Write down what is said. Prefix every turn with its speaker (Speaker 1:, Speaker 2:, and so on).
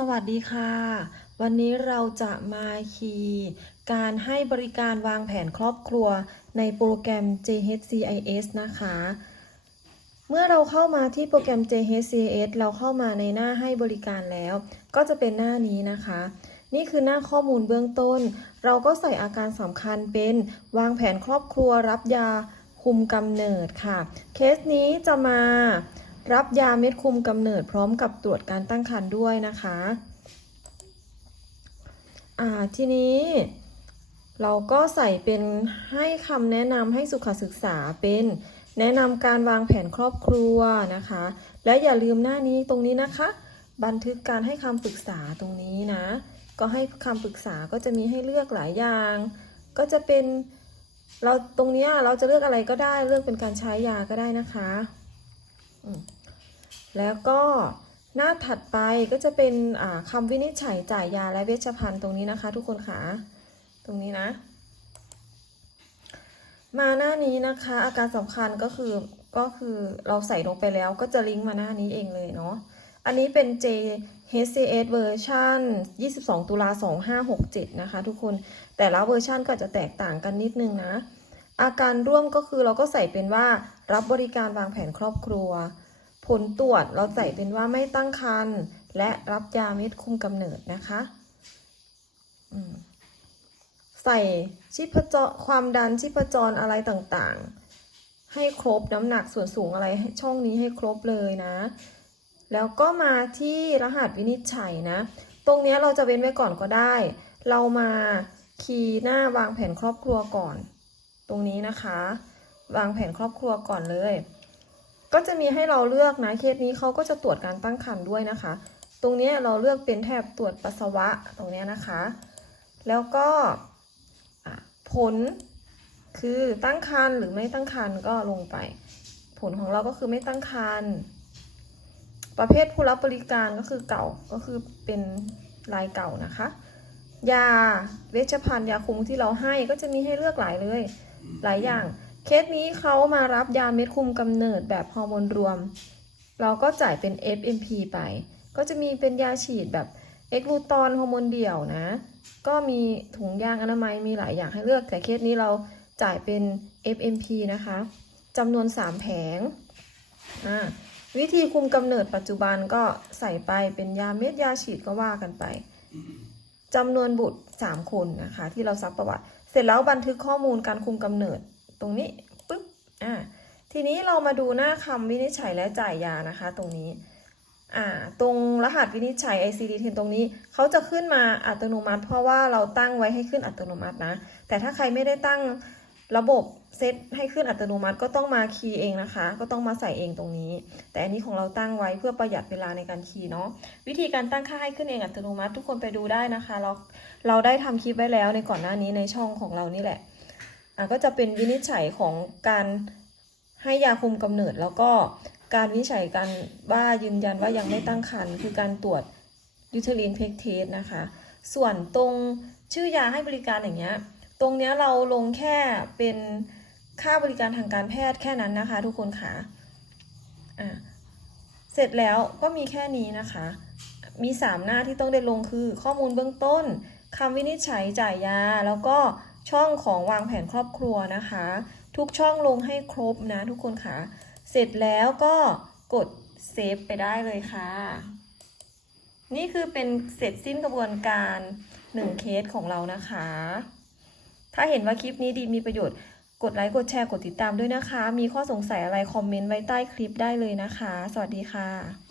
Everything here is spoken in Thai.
Speaker 1: สวัสดีค่ะ วันนี้เราจะมาคีย์การให้บริการวางแผนครอบครัวในโปรแกรม JHCIS นะคะ เมื่อเราเข้ามาที่โปรแกรม JHCIS เราเข้ามาในหน้าให้บริการแล้ว ก็จะเป็นหน้านี้นะคะ นี่คือหน้าข้อมูลเบื้องต้น เราก็ใส่อาการสำคัญเป็นวางแผนครอบครัวรับยาคุมกำเนิดค่ะ เคสนี้จะมา รับยาเม็ดคุมกำเนิดพร้อมกับตรวจการตั้งครรภ์ด้วยนะคะอ่าทีนี้เราก็ใส่เป็นให้คำแนะนำให้สุขศึกษาเป็นแนะนำการวางแผนครอบครัวนะคะ และอย่าลืมหน้านี้ตรงนี้นะคะ บันทึกการให้คำปรึกษาตรงนี้นะ ก็ให้คำปรึกษาก็จะมีให้เลือกหลายอย่าง ก็จะเป็นเราตรงนี้เราจะเลือกอะไรก็ได้เลือกเป็นการใช้ยาก็ได้นะคะอืม แล้วก็หน้าถัดไปก็จะเป็นคำวินิจฉัยจ่ายยาและเวชภัณฑ์ตรงนี้นะคะ ทุกคนค่ะตรงนี้นะ มาหน้านี้นะคะ อาการสำคัญก็คือก็คือเราใส่ลงไปแล้วก็จะลิงก์มาหน้านี้เองเลยเนาะอันนี้เป็น J HCS เวอร์ชัน22 ตุลา2567 นะคะ ทุกคนแต่ละเวอร์ชันก็จะแตกต่างกันนิดนึงนะ อาการร่วมก็คือเราก็ใส่เป็นว่ารับบริการวางแผนครอบครัว ผลตรวจเราใส่เป็นว่าไม่ตั้งครรภ์และรับยาเม็ดคุมกำเนิดนะคะใส่ชีพจรความดันชีพจรอะไรต่างๆ ให้ครบน้ำหนักส่วนสูงอะไรช่องนี้ให้ครบเลยนะ แล้วก็มาที่รหัสวินิจฉัยนะ ตรงนี้เราจะเว้นไว้ก่อนก็ได้ เรามาคีย์หน้าวางแผนครอบครัวก่อน ตรงนี้นะคะ วางแผนครอบครัวก่อนเลย ก็จะมีให้เราเลือกนะเคสนี้เขาก็จะตรวจการตั้งครรภ์ด้วยนะคะ ตรงนี้เราเลือกเป็นแถบตรวจปัสสาวะตรงนี้นะคะ แล้วก็ผลคือตั้งครรภ์หรือไม่ตั้งครรภ์ก็ลงไป ผลของเราก็คือไม่ตั้งครรภ์ประเภทผู้รับบริการก็คือเก่าก็คือเป็นรายเก่านะคะ ยาเวชภัณฑ์ยาคุมที่เราให้ก็จะมีให้เลือกหลายเลย หลายอย่าง เคสนี้เขามารับยาเม็ดคุมกำเนิดแบบฮอร์โมนรวม เราก็จ่ายเป็น FMP ไป ก็จะมีเป็นยาฉีดแบบเอ็กลูตอนฮอร์โมนเดี่ยวนะ ก็มีถุงยางอนามัยมีหลายอย่างให้เลือก แต่เคสนี้เราจ่ายเป็น FMP นะคะจำนวน 3 แผงอ่าวิธีคุมกำเนิดปัจจุบันก็ใส่ไปเป็นยาเม็ดยาฉีดก็ว่ากันไปจำนวนบุตร 3 คนนะคะ ที่เราซักประวัติ เสร็จแล้วบันทึกข้อมูลการคุมกำเนิด ตรงนี้ปึ๊บอ่าทีนี้เรามาดูหน้าคำวินิจฉัยและจ่ายยานะคะตรงนี้อ่าตรงรหัสวินิจฉัย ICD-10 ตรงนี้เขาจะขึ้นมาอัตโนมัติ เพราะว่าเราตั้งไว้ให้ขึ้นอัตโนมัตินะ แต่ถ้าใครไม่ได้ตั้งระบบเซตให้ขึ้นอัตโนมัติก็ต้องมาคีย์เองนะคะ ก็ต้องมาใส่เองตรงนี้ แต่อันนี้ของเราตั้งไว้เพื่อประหยัดเวลาในการคีย์เนาะวิธีการตั้งค่าให้ขึ้นเองอัตโนมัติ ทุกคนไปดูได้นะคะ เราเราได้ทำคลิปไว้แล้วในก่อนหน้านี้ในช่องของเรานี่แหละ ก็จะเป็นวินิจฉัยของการให้ยาคุมกำเนิด แล้วก็การวินิจฉัยกันว่ายืนยันว่ายังไม่ตั้งครรภ์คือการตรวจยูเทรินเพกเทสนะคะ ส่วนตรงชื่อยาให้บริการอย่างเงี้ย ตรงเนี้ยเราลงแค่เป็นค่าบริการทางการแพทย์แค่นั้นนะคะ ทุกคนค่ะอะเสร็จแล้วก็มีแค่นี้นะคะ มี 3 หน้าที่ต้องได้ลงคือข้อมูลเบื้องต้นคำวินิจฉัยจ่ายยา แล้วก็ ช่องของวางแผนครอบครัวนะคะ ทุกช่องลงให้ครบนะทุกคนค่ะ เสร็จแล้วก็กดเซฟไปได้เลยค่ะ นี่คือเป็นเสร็จสิ้นกระบวนการ1เคสของเรานะคะ ถ้าเห็นว่าคลิปนี้ดีมีประโยชน์ กดไลค์ กดแชร์ กดติดตามด้วยนะคะ มีข้อสงสัยอะไรคอมเมนต์ไว้ใต้คลิปได้เลยนะคะ สวัสดีค่ะ